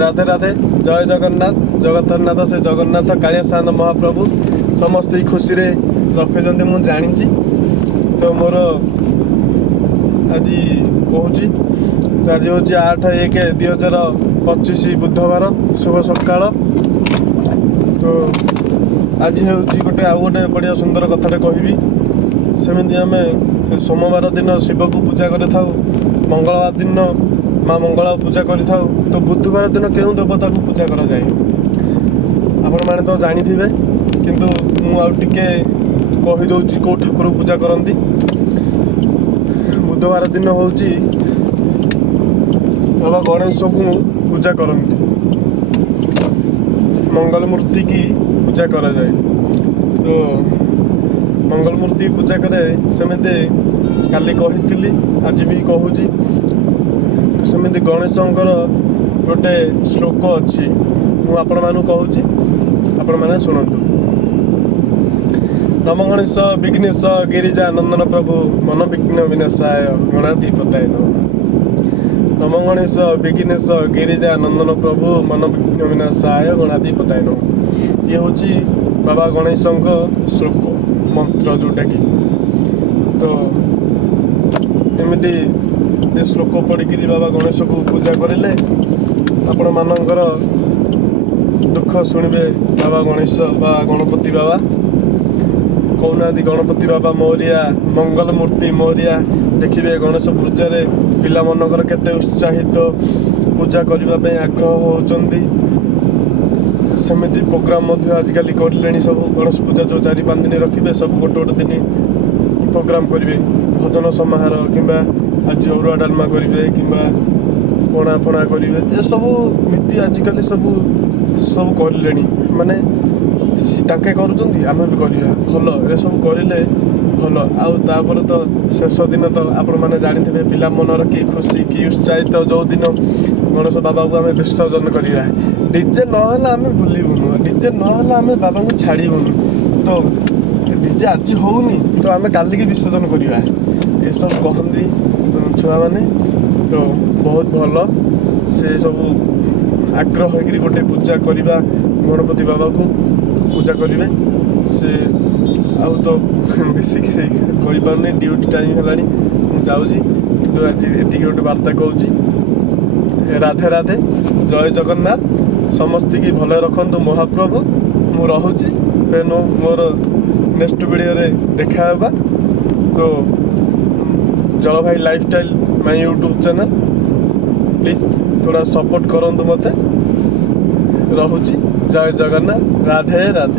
राधे राधे जय जगन्नाथ जगतरनाथ से जगन्नाथ कालिया साध महाप्रभु समस्त खुशी रे रखुच्च मु जानी तो मोर आज कहूँ तो आज हूँ 8/1/2025 बुधवार शुभ सकाल। तो आज हूँ गोटे आउ गोटे बढ़िया सुंदर कथाटे कहबी सेमती आम सोमवार दिन शिव को पूजा करें मंगलवार दिन माँ मंगला पूजा करें तो बुधवार दिन क्यों देवता को पूजा करा जाए आपण मैंने तो जानी थे किंतु मुझे कहीदे कौ ठाकुर पूजा करती बुधवार दिन हूँ बाबा गणेश को पूजा करती मंगल मूर्ति की पूजा करा जाए। तो मंगल मूर्ति पूजा करे सेमती काली कही आज भी कहूँ सेमती गणेशंकर गोटे श्लोक अच्छी मुझे कहूँ आपण मैंने शुणु। नम गणेश विघ्नेश गिरिजा नंदन प्रभु मन विघ्न विनाशाय गणाधिपताय नम गणेश विघ्नेश गिरिजा नंदन प्रभु मन विघ्न विनाशाय गणाधिपताय नम। ये हूँ बाबा गणेश श्लोक मंत्र जोटा कि तो एमती ये श्लोक पढ़ी बाबा गणेश को पूजा करें आपण मानकर दुख शुणवे बाबा गणेश बा गणपति बाबा कहना गणपति बाबा मोरिया मंगल मूर्ति मोरिया देखिए गणेश पूजा पिला मनकर केते उत्साहित पूजा करने आग्रह होती सेमती प्रोग्राम आजिकल कर सब गणेश पूजा जो 4-5 दिन रखिए सब गोटे गोटे दिन प्रोग्राम करेंगे भजन समारोह कि आज अरुआ डालमा करेंगे कि पणा फणा करेंगे ये सब नीति आजिकल सब सब कर माने ताके करुँच आम भी करवा भल ये सब करें भल आउे तो शेष दिन तो आपण मैंने जानी पिला मनर कि खुशी कि उत्साहित जो दिन गणेश बाबा को आम विसर्जन करवा डीजे ना आम भूलुनु डीजे ना आम बाबा को छाड़बुनु तो डीजे आज होनी तो आम काली की विसर्जन करवा ये सब कहती छुआ मैंने तो बहुत भल से सब आग्रह होकर गोटे पूजा करवा गणपति बाबा को पूजा करेंगे से आउ तो बेसिक कहींपारे ड्यूटी टाइम है जाऊँगी तो आज ये गोटे वार्ता कहूँ राधे राधे जय जगन्नाथ समस्त की भले रखु महाप्रभु मु रोची फेर मोर नेक्स्ट वीडियो रे देखा तो जल भाई lifestyle my YouTube channel please थोड़ा सपोर्ट करंतु मते। रहुची जय जगन्नाथ राधे राधे।